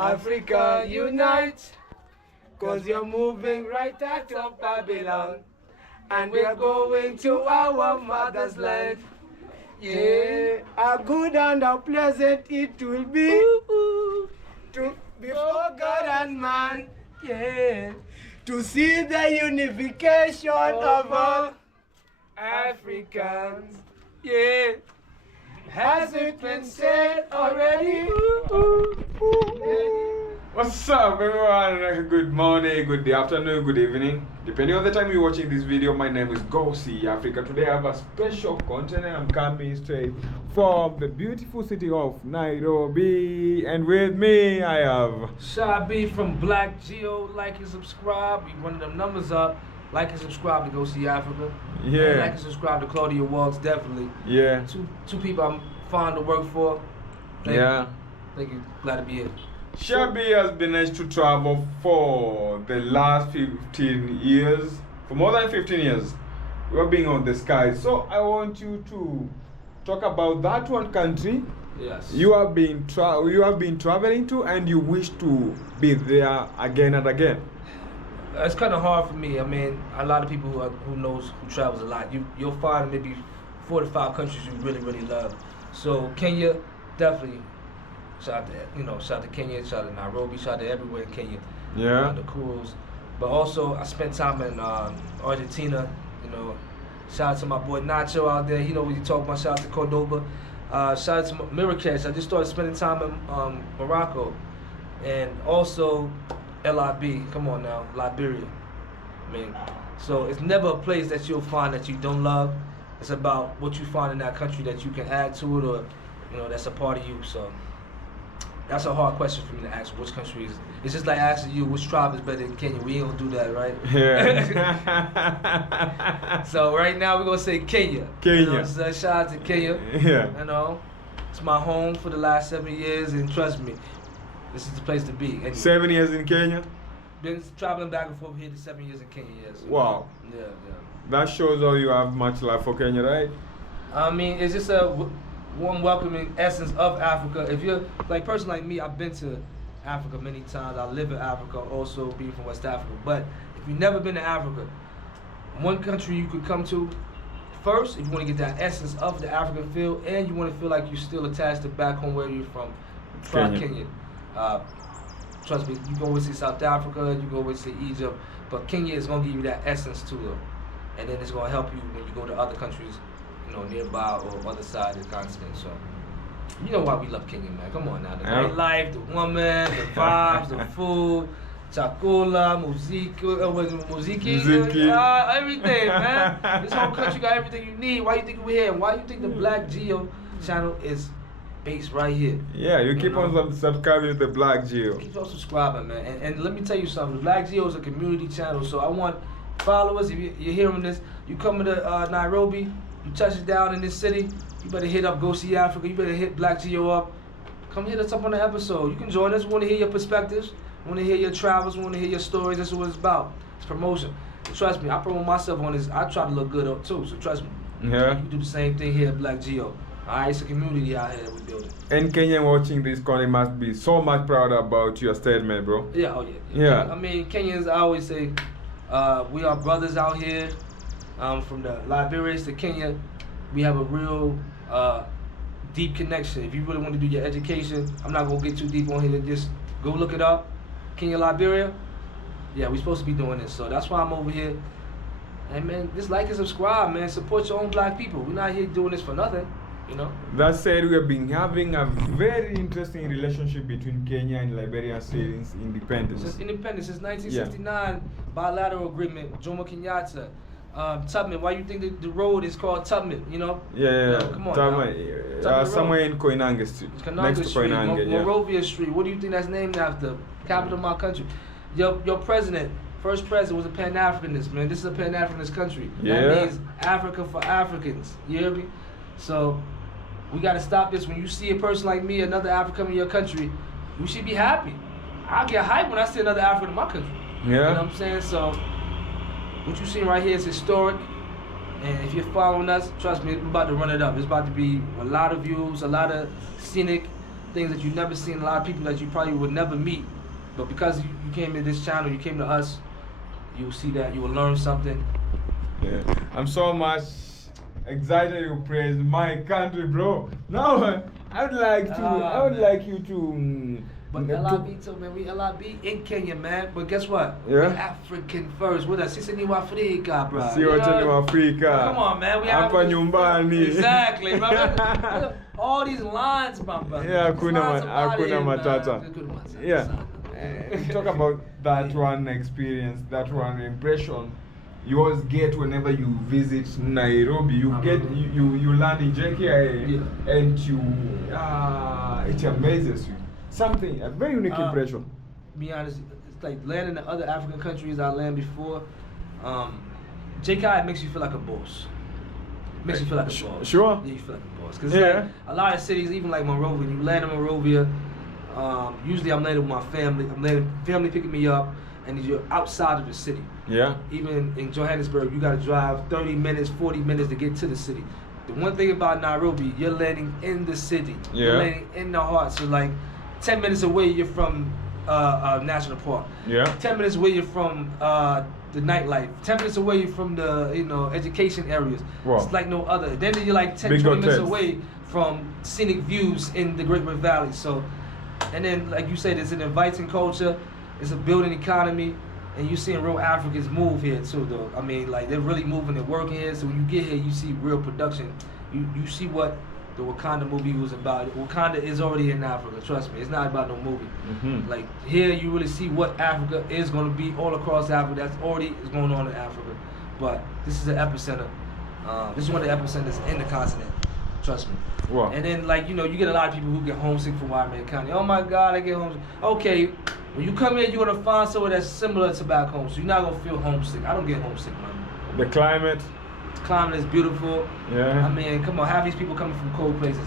Africa unite, cause you're moving right out of Babylon, and we're going to our mother's land. Yeah, a good and a pleasant it will be to before God and man. Yeah, to see the unification of all Africans. Yeah, has it been said already? What's up, everyone? Good morning, good day, afternoon, good evening. Depending on the time you're watching this video, my name is Go See Africa. Today I have a special content and I'm coming straight from the beautiful city of Nairobi. And with me, I have Sha B from BLACKGEO. Like and subscribe. We running them numbers up. Like and subscribe to Go See Africa. Yeah. And like and subscribe to Claudia Waltz, definitely. Yeah. Two people I'm fond to work for. Thank you. Thank you. Glad to be here. Sha B has been asked to travel for the last 15 years. For more than 15 years, we're being on the sky. So I want you to talk about that one country. Yes. You have been traveling to, and you wish to be there again and again. It's kind of hard for me. I mean, a lot of people who travels a lot. You'll find maybe 4 to 5 countries you really love. So Kenya, definitely. Shout out to Kenya, shout out to Nairobi, shout out to everywhere in Kenya. Yeah. The cruise. But also, I spent time in Argentina. You know, shout out to my boy Nacho out there. You know what you talk about. Shout out to Cordoba. Shout out to Marrakesh. I just started spending time in Morocco, and also LIB. Come on now, Liberia. I mean, so it's never a place that you'll find that you don't love. It's about what you find in that country that you can add to it, or that's a part of you. So. That's a hard question for me to ask. Which country is? It's just like asking you which tribe is better than Kenya. We ain't gonna do that, right? Yeah. So right now we're gonna say Kenya. Kenya. So shout out to Kenya. Yeah. It's my home for the last 7 years, and trust me, this is the place to be. Anyway, 7 years in Kenya. Been traveling back and forth here to 7 years in Kenya. Yes. Wow. Yeah. That shows how you have much love for Kenya, right? I mean, it's just a warm welcoming essence of Africa. If you're like a person like me, I've been to Africa many times. I live in Africa, also being from West Africa. But if you've never been to Africa, one country you could come to first if you want to get that essence of the African feel, and you want to feel like you're still attached to back home where you're from. Try Kenya. Trust me, you can always see South Africa, you can always see Egypt, but Kenya is going to give you that essence too, though. And then it's going to help you when you go to other countries, nearby or other side of the continent. So, you know why we love Kenya, man. Come on now. The nightlife, the woman, the vibes, the food, chakula, muziki, everything, man. This whole country got everything you need. Why you think we're here? Why you think the BLACKGEO channel is based right here? Yeah, you keep on subscribing to the BLACKGEO. Keep on subscribing, man. And let me tell you something. The BLACKGEO is a community channel, so I want followers. If you're hearing this, you coming to Nairobi, you touch it down in this city, you better hit up Go See Africa, you better hit BLACKGEO up. Come hit us up on the episode. You can join us. We want to hear your perspectives. We want to hear your travels. We want to hear your stories. That's what it's about. It's promotion. And trust me, I promote myself on this. I try to look good up too, so trust me. Yeah. You can do the same thing here at BLACKGEO. Alright, it's a community out here that we're building. And Kenyan watching this content must be so much proud about your statement, bro. Yeah, oh yeah. Yeah. I mean, Kenyans, I always say, we are brothers out here. From the Liberians to Kenya, we have a real deep connection. If you really want to do your education, I'm not going to get too deep on here. Just go look it up. Kenya, Liberia. Yeah, we're supposed to be doing this. So that's why I'm over here. And man, just like and subscribe, man. Support your own black people. We're not here doing this for nothing, That said, we have been having a very interesting relationship between Kenya and Liberia since independence. Since independence, since 1969, bilateral agreement, Jomo Kenyatta. Tubman, why you think the road is called Tubman, Yeah, come on Tubman, somewhere in Koinange Street. Next to Koinange, Monrovia Street. What do you think that's named after? Capital of my country. Your president, first president, was a Pan-Africanist, man. This is a Pan-Africanist country. Yeah. That means Africa for Africans. You hear me? So we got to stop this. When you see a person like me, another African in your country, we should be happy. I get hyped when I see another African in my country. Yeah. You know what I'm saying? So what you see right here is historic, and if you're following us, trust me, we're about to run it up. It's about to be a lot of views, a lot of scenic, things that you never seen. A lot of people that you probably would never meet, but because you came to this channel, you came to us, you will see that, you will learn something. Yeah, I'm so much excited you praise my country, bro. Now I would like you to. But LIB too, man. We LIB in Kenya, man. But guess what? Yeah. We're African first. We're sisi ni Africa, bro. Si wote ni Afrika. Come on, man. We hapa nyumbani. Exactly, bro. All these lines, bro. Yeah, hakuna matata. Yeah. Talk about that one experience, that one impression you always get whenever you visit Nairobi. You land in JKIA, and it amazes you. Something, a very unique impression. Be honest, it's like landing in other African countries I landed before. JKIA makes you feel like a boss. Makes you feel like a boss. Sure. Yeah, you feel like a boss. Because like a lot of cities, even like Monrovia, you land in Monrovia, usually I'm landing with my family. I'm landing, family picking me up, and you're outside of the city. Yeah. Even in Johannesburg, you got to drive 30 minutes, 40 minutes to get to the city. The one thing about Nairobi, you're landing in the city. Yeah. You're landing in the heart. So like 10 minutes away, you're from National Park. Yeah. 10 minutes away, you're from the nightlife. 10 minutes away from the education areas. Wow. It's like no other. Then you're like 10, Big 20 minutes hotels. away from scenic views in the Great Rift Valley. So, and then like you said, it's an inviting culture. It's a building economy. And you're seeing real Africans move here too, though. I mean, like they're really moving and working here. So when you get here, you see real production. You see what the Wakanda movie was about. Wakanda is already in Africa. Trust me, it's not about no movie. Mm-hmm. Like here, you really see what Africa is going to be all across Africa. That's already is going on in Africa. But this is an epicenter. This is one of the epicenters in the continent. Trust me. Wow. And then like you get a lot of people who get homesick from Wyoming County. Oh my God, I get homesick. Okay. When you come here, you're gonna find somewhere that's similar to back home, so you're not gonna feel homesick. I don't get homesick, man. The climate. The climate is beautiful. Yeah. I mean, come on, half these people coming from cold places,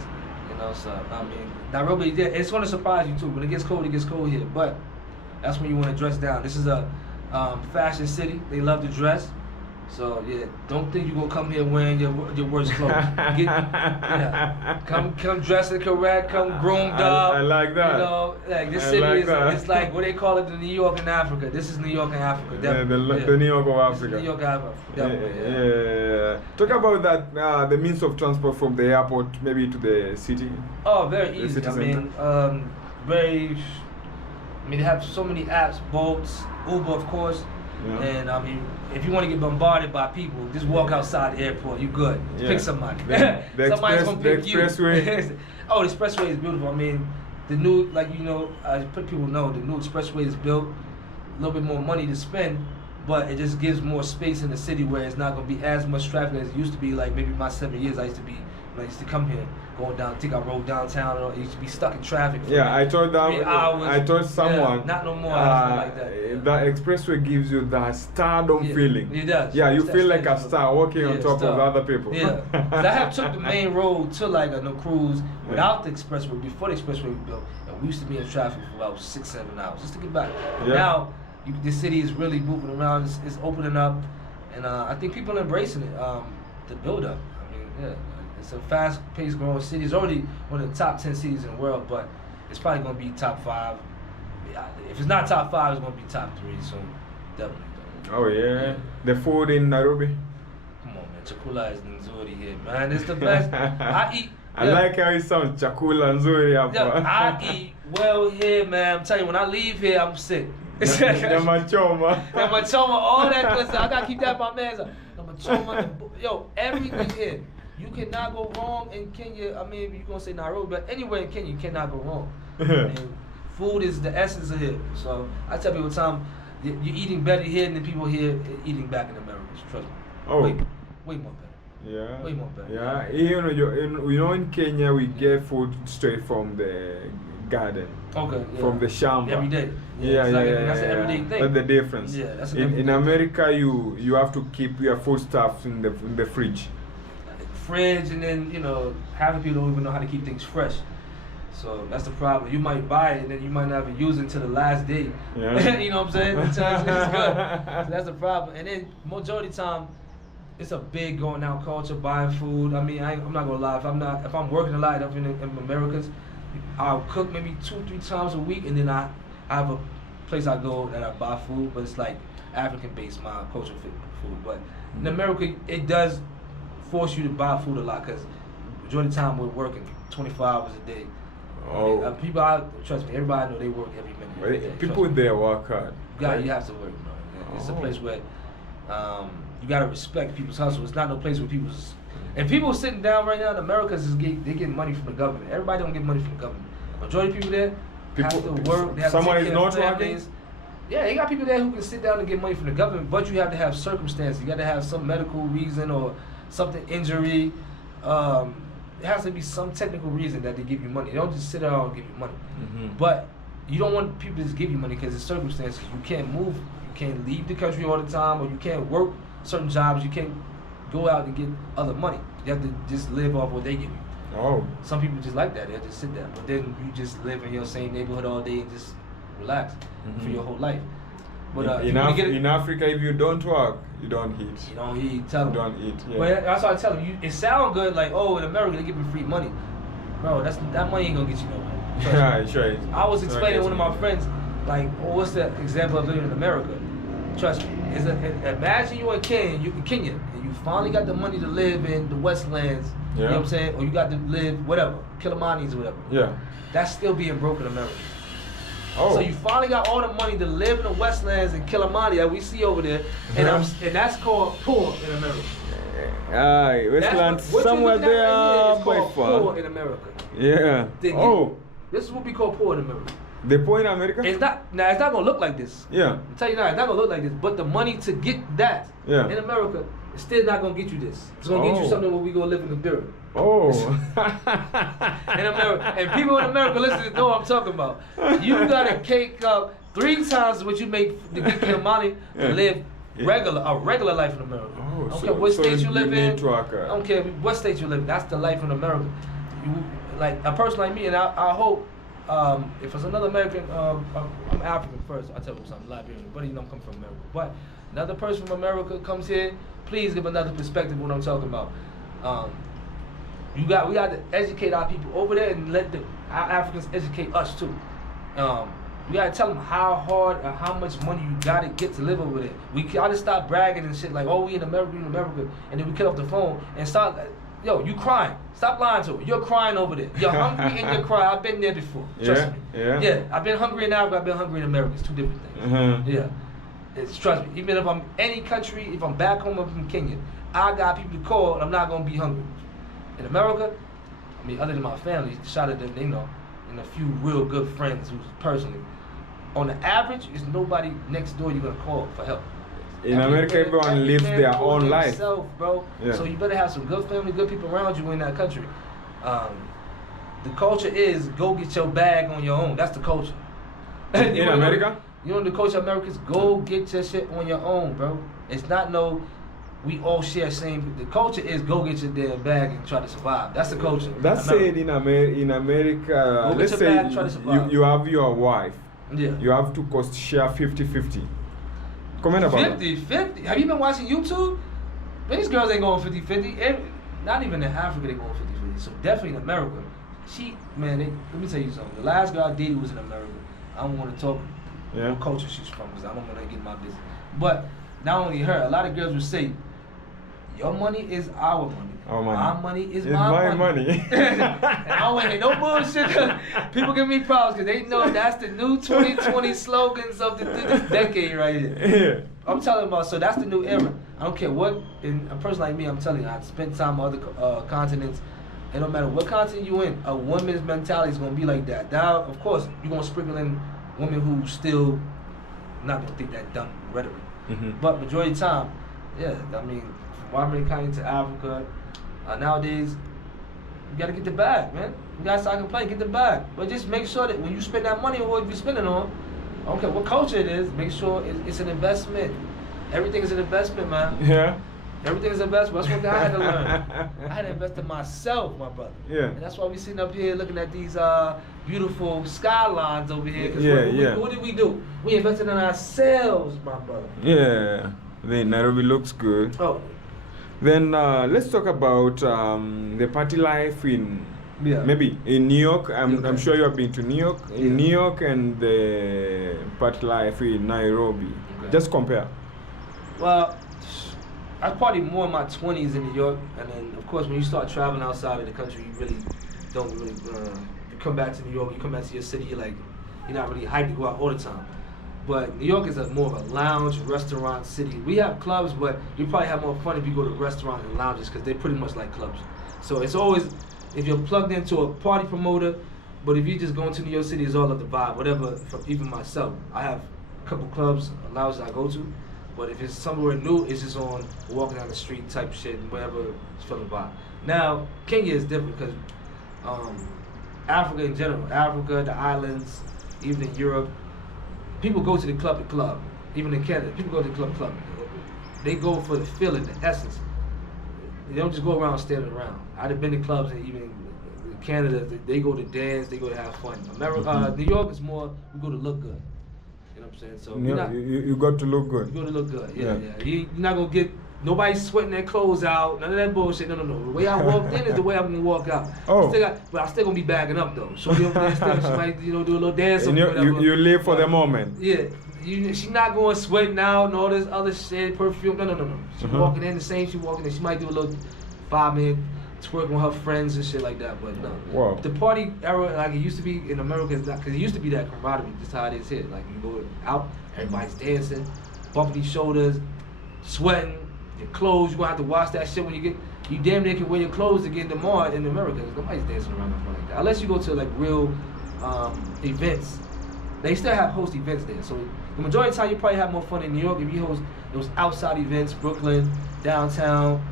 So I mean, Nairobi, it's gonna surprise you too. When it gets cold here. But that's when you want to dress down. This is a fashion city. They love to dress. So yeah, don't think you're gonna come here wearing your worst clothes. Come dressed correct, come groomed up. I like that. Like this city it's like what they call it, the New York in Africa. This is New York in Africa. The New York of Africa. New York of Africa. Yeah. Talk about that. The means of transport from the airport, maybe to the city. Oh, very easy. I mean, they have so many apps, boats, Uber, of course. Yeah. And I mean, if you want to get bombarded by people, just walk outside the airport. You're good. Just pick somebody. Somebody's gonna pick you. Expressway. Oh, the expressway is beautiful. I mean, the new, people know the new expressway is built. A little bit more money to spend, but it just gives more space in the city where it's not gonna be as much traffic as it used to be. Like maybe my 7 years, I used to come here. Going down, I think I rode downtown, or I used to be stuck in traffic. I told someone. Yeah, not no more. Like that. Yeah. The expressway gives you that stardom feeling. It does. Yeah, you feel like a star walking on top of other people. Yeah. I have took the main road to no cruise without the expressway, before the expressway was built, and we used to be in traffic for about 6-7 hours just to get back. But now, the city is really moving around. It's opening up, and I think people are embracing it. The build up. I mean, it's a fast-paced growing city. It's already one of the top 10 cities in the world, but it's probably going to be top 5. If it's not top 5, it's going to be top 3 soon. Definitely. Oh, yeah. The food in Nairobi? Come on, man. Chakula is nzuri here, man. It's the best. I eat. I like how it sounds. Chakula nzuri. I eat well here, man. I'm telling you, when I leave here, I'm sick. Nyamachoma, all that good stuff. I got to keep that by my man's. Yo, everything here. You cannot go wrong in Kenya. I mean, you're going to say Nairobi, but anywhere in Kenya, you cannot go wrong. And food is the essence of here. So I tell people all the time, you're eating better here than people here eating back in America. Trust me. Oh. Way more better. Yeah. Way more better. Yeah. In Kenya, we get food straight from the garden. Okay. Yeah. From the shamba. Every day. That's an everyday thing. That's the difference. Yeah, that's in America, you have to keep your foodstuffs in the fridge. Fridge, and then half the people don't even know how to keep things fresh. So that's the problem. You might buy it and then you might not even use it until the last day. Yeah. You know what I'm saying? It's good. So that's the problem. And then majority of the time, it's a big going out culture, buying food. I mean, I'm not gonna lie. If I'm working a lot up in Americas, I'll cook maybe 2-3 times a week, and then I have a place I go that I buy food, but it's like African-based, my cultural food. But in America, it does force you to buy food a lot because majority of the time we're working 24 hours a day. Oh. People, trust me, everybody know they work every minute. Every day. People there work hard. You have to work, bro. It's a place where you gotta respect people's hustle. It's not no place where and people sitting down right now in America they getting money from the government. Everybody don't get money from the government. Majority of people there have to work. They have someone to take is care not of families. working. Yeah, you got people there who can sit down and get money from the government, but you have to have circumstances. You got to have some medical reason or something, injury. It has to be some technical reason that they give you money. They don't just sit down and give you money. But you don't want people to just give you money because it's circumstances. You can't move. You can't leave the country all the time, or you can't work certain jobs. You can't go out and get other money. You have to just live off what they give you. Oh. Some people just like that. They'll just sit there. But then you just live in your same neighborhood all day and just relax for your whole life. But in Africa, if you don't work, you don't eat. You don't eat. Tell them. You don't eat. Yeah. But that's what I tell them. It sounds good, like, oh, in America they give you free money, bro. That money ain't gonna get you nowhere. Yeah, sure. I was explaining to one of my friends, like, oh, what's the example of living in America? Trust me. Imagine you're in Kenya, and you finally got the money to live in the Westlands. Yeah. You know what I'm saying? Or you got to live whatever, Kilimani's or whatever. Yeah. That's still being broke in America. Oh. So you finally got all the money to live in the Westlands and Kilimani that we see over there, and that's called poor in America. Westland somewhere there, by far. Poor in America. Yeah. This is what we call poor in America. The poor in America? It's not gonna look like this. Yeah. I'll tell you now, it's not gonna look like this. But the money to get that in America, it's still not gonna get you this. It's gonna get you something where we gonna live in the dirt. Oh. In America, and people in America listening know what I'm talking about. You gotta cake up 3 times what you make to get your money to live a regular life in America. I don't care what state you live in. I don't care what state you live in. That's the life in America. Like a person like me, and I hope if it's another American, I'm African first. I tell you something, Liberian, but you know I'm coming from America. But another person from America comes here, please give another perspective of what I'm talking about. We got to educate our people over there and let our Africans educate us too. We got to tell them how hard or how much money you got to get to live over there. We got to stop bragging and shit like, oh, we in America, and then we get off the phone and start, yo, you crying. Stop lying to her. You're crying over there. You're hungry and you're crying. I've been there before. Trust me. Yeah. I've been hungry in Africa. I've been hungry in America. It's 2 different things. Yeah. Trust me. Even if I'm any country, if I'm back home, I'm from Kenya, I got people to call and I'm not going to be hungry. In America, I mean, other than my family, shout out to them, you know, and a few real good friends who's personally, on the average, there's nobody next door you're going to call for help. In America, everyone lives their own life. Bro. Yeah. So you better have some good family, good people around you in that country. The culture is go get your bag on your own. That's the culture. In America? You know the culture of America is go get your shit on your own, bro. It's not no, we all share same. The culture is go get your damn bag and try to survive. That's the culture. That's it in America. Let's say you have your wife. Yeah. You have to share 50-50. Comment about 50-50? Have you been watching YouTube? Man, these girls ain't going 50-50. Not even in Africa they going 50-50. So definitely in America. Let me tell you something. The last girl I dated was in America. I don't want to talk what culture she's from because I don't want to get in my business. But not only her, a lot of girls would say, your money is our money. My money is my money. And I don't want to hear no bullshit. People give me problems because they know that's the new 2020 slogans of this decade right here. I'm telling about, so that's the new era. I don't care what, and a person like me, I'm telling you, I spent time on other continents. It don't matter what continent you in, a woman's mentality is going to be like that. Now, of course, you're going to sprinkle in women who still not going to think that dumb rhetoric. But majority of the time, I mean, from County to Africa, nowadays, you gotta get the bag, man. You gotta start complaining, get the bag. But just make sure that when you spend that money, what you're spending on, I don't care what culture it is, make sure it's an investment. Everything is an investment, man. Yeah. Everything is an investment. That's one thing I had to learn. I had to invest in myself, my brother. Yeah. And that's why we sitting up here looking at these beautiful skylines over here. What did we do? We invested in ourselves, my brother. Yeah. The Nairobi looks good. Oh. Then let's talk about the party life in Yeah. Maybe in New York. I'm Okay. sure you have been to New York. In Yeah. New York and the part life in Nairobi. Okay. Just compare. Well, I partied more in my 20s in New York, and then of course when you start traveling outside of the country, you really don't really. You come back to New York, you come back to your city, you're not really hyped to go out all the time. But New York is more of a lounge, restaurant city. We have clubs, but you probably have more fun if you go to restaurants and lounges because they're pretty much like clubs. So it's always, if you're plugged into a party promoter, but if you just go into New York City, it's all of the vibe. Whatever, even myself, I have a couple clubs, lounges I go to, but if it's somewhere new, it's just on walking down the street type shit, whatever it's feeling vibe. Now, Kenya is different because Africa in general, Africa, the islands, even in Europe, people go to the club to club. Even in Canada, people go to the club to club. They go for the feeling, the essence. They don't just go around standing around. I've been to clubs and even in Canada, they go to dance, they go to have fun. New York is more, we go to look good. You know what I'm saying? So you got to look good. You go to look good, yeah. You're not gonna get nobody sweating their clothes out, none of that bullshit. No. The way I walked in is the way I'm gonna walk out. Oh. But I still gonna be bagging up though. So you might, do a little dance or And whatever. you live for the moment. Yeah. She's not going sweating out and all this other shit, perfume. No. She's walking in the same. She walking in. She might do a little 5-minute twerk with her friends and shit like that. But no. Wow. The party era, like it used to be in America, is not because it used to be that camaraderie. Just how it is here. Like you go out, everybody's dancing, bumping each shoulders, sweating. Your clothes, you gonna have to wash that shit when you get. You damn near can wear your clothes to get in the mall in America. Nobody's dancing around nothing like that. Unless you go to like real events. They still have host events there. So the majority of the time you probably have more fun in New York if you host those outside events, Brooklyn, downtown.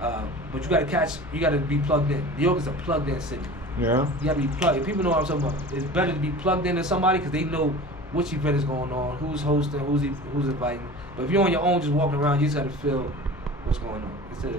But you gotta be plugged in. New York is a plugged in city. Yeah. You gotta be plugged in. People know what I'm talking about. It's better to be plugged in than somebody because they know which event is going on, who's hosting, who's inviting. But if you're on your own just walking around, you just gotta feel what's going on.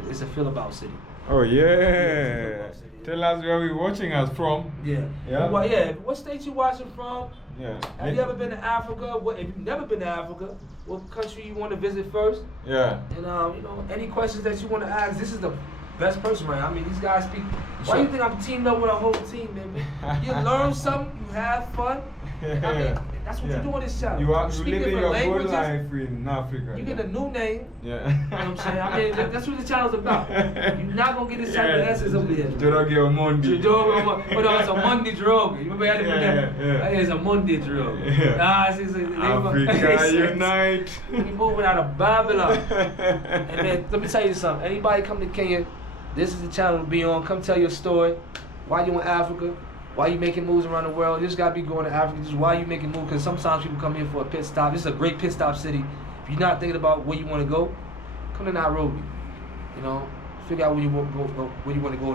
It's a feel about city. Oh yeah. Tell us where we're watching us from. Yeah. Yeah. What state you watching from? Yeah. Have you ever been to Africa? If you've never been to Africa, what country you want to visit first? Yeah. And any questions that you want to ask, this is the best person right now. I mean, these guys speak. Why do you think I'm teamed up with a whole team, man? You learn something, you have fun. I mean, that's what you do on this channel. You speak living different your good languages. life in Africa. You get a new name. Yeah. You know what I'm saying? I mean, that's what the channel's about. You're not going to get this type of essence over here. Joroge Omondi. It's a Monday drug. You remember I had to put that? It's a Monday drug. Africa unite. We moving out of Babylon. And man, let me tell you something. Anybody come to Kenya, this is the channel to be on. Come tell your story. Why you in Africa? Why you making moves around the world? You just gotta be going to Africa. Just why you making moves? Because sometimes people come here for a pit stop. This is a great pit stop city. If you're not thinking about where you want to go, come to Nairobi. Figure out where you want to go on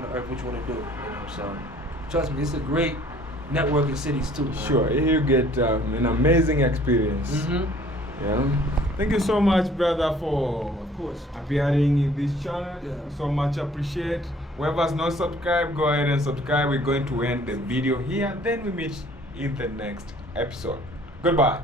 the earth, what you want to do. So trust me, it's a great networking cities too. Man. Sure, you get an amazing experience. Yeah. Thank you so much, brother, for appearing in this channel. Yeah. So much appreciate. Whoever's not subscribed, go ahead and subscribe. We're going to end the video here. Then we meet in the next episode. Goodbye.